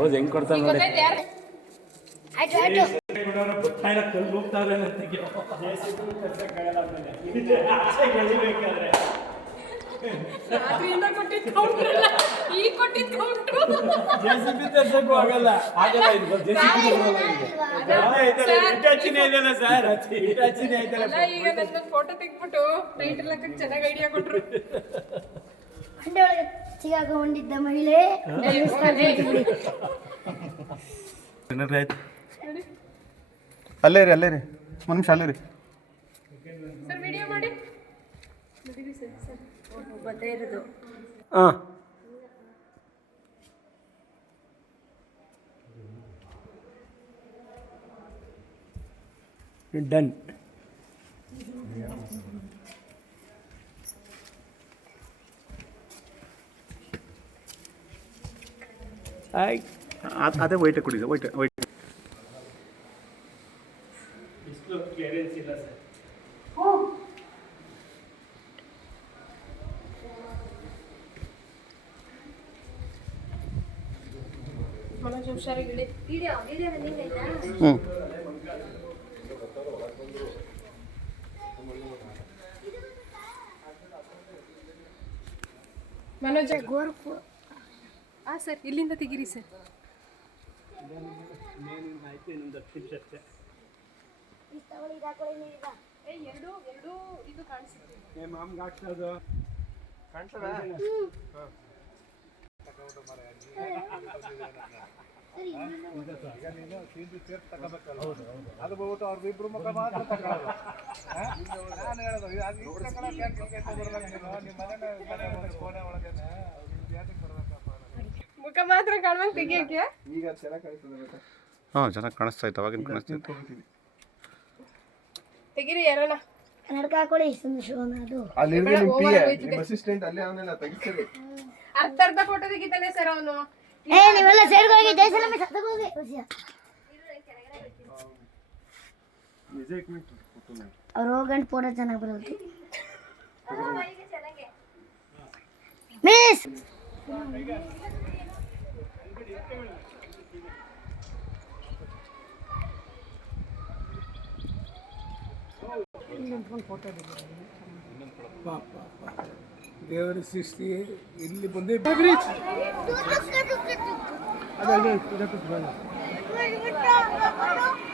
ಓದ್ ಹೆಂಗ್ ಕೊಡ್ತಾನೆ ನೋಡಿ. ಫೋಟೋ ತೆಗ್ಬಿಟ್ಟು ಟೈಟಲ್ ಹಾಕಕ್ ಚೆನ್ನಾಗಿ ಐಡಿಯಾ ಕೊಟ್ರು. ಸಿಗಾಕೊಂಡಿದ್ದ ಮಹಿಳೆ ಅಲ್ಲೇ ರೀ ಒಂದು ನಿಮಿಷ ಅಲ್ಲೇ ರೀ. ಸರ್ ವಿಡಿಯೋ ಮಾಡಿ. ಗೊತ್ತೇ ಇರೋದು ಹಾಂ ಡನ್. ಅದೇ ವೈಟ್ ಕೊಡಿ ವೈಟ್ ಕ್ಲಿಯರೆನ್ಸ್ ಇಲ್ಲ ಸರ್. ಮನೋಜ್ ಹುಷಾರಾಗಿಡಿ. ವಿಡಿಯೋ ಹ್ಞೂ ಮನೋಜ್ ಹಾಂ ಸರ್, ಇಲ್ಲಿಂದ ತೆಗೀರಿ ಸರ್. ಎರಡು ಇದು ಕಾಣಿಸುತ್ತೆ. ಅದು ಬಹುತ ಅವ್ರಿಬ್ರು ಮುಖ ಮಾತ್ರ ತಗೊಳ್ಳೋದು. ನಾನು ಹೇಳೋದು ಮುಖ ಮಾತ್ರ ಕಾಣುವಂಗೆ ತೆಗಿಯಕ್ಕೆ. ಈಗ ಚೆನ್ನಾಗಿ ಕಾಣಿಸ್ತದೆ. ಹಾಂ ಚೆನ್ನಾಗಿ ಕಾಣಿಸ್ತಾ ಇತ್ತು, ಅವಾಗಿನ ಕಾಣಿಸ್ತಾ ತೆಗೀರಿ ಯಾರನ. ಕನ್ನಡಕ ಹಾಕೊಳ್ಳಿ ಅದು ಅಲ್ಲಿ ಅಸಿಸ್ಟೆಂಟ್ ಅಲ್ಲೇ ಅವನ್ನೆಲ್ಲ ತೆಗಿಸ್ತೀರಿ. ಅರ್ಧ ಫೋಟೋ ತೆಗಿತಾನೆ ಸರ್ ಅವನು. ನೀವೆಲ್ಲ ಸೈಡ್ಗೆ ಹೋಗಿ ದೇಶನ ಸತ್ತಗೋಗಿ ಅವ್ರು ಹೋಗಂಡು ಫೋಟೋ ಚೆನ್ನಾಗಿ ಬರುತ್ತೆ. ಮಿಸ್ ದೇವರ ಸೃಷ್ಟಿ ಇಲ್ಲಿ ಬಂದೇ ¡Gracias!